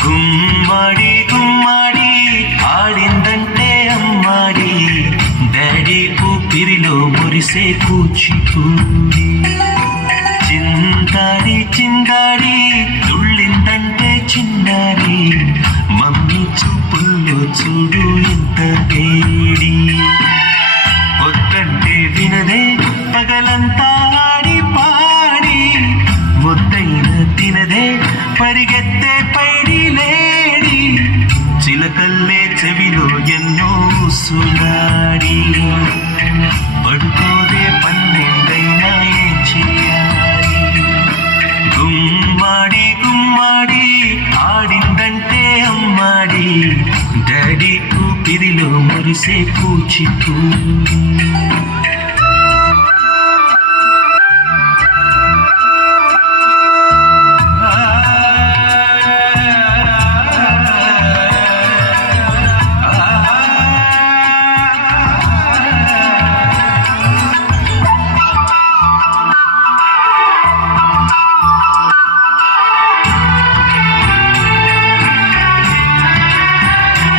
గుమ్మడి గుమ్మడి ఆడిందంటే అమ్మాడి daddy ఊపిరిలో మురిసే కూచిపూడి చిందాడి చిందాడి తుళ్ళిందంటే చిన్నారి మమ్మీ చూపుల్లో చూడు ఇంత వేడి వద్దంటే వినదే పగలంతా ఆడి పాడి ముద్దైన తినదే పరిగెత్తే పైడి లేడి చిలకల్లే చెవిలో ఎన్నో సునాడి పడుకోదే పన్నెండైనా ఏం చేయాలి గుమ్మాడి గుమ్మాడి ఆడిందంటే అమ్మాడి డాడీ ఊపిరిలో మురిసే కూచిపూడి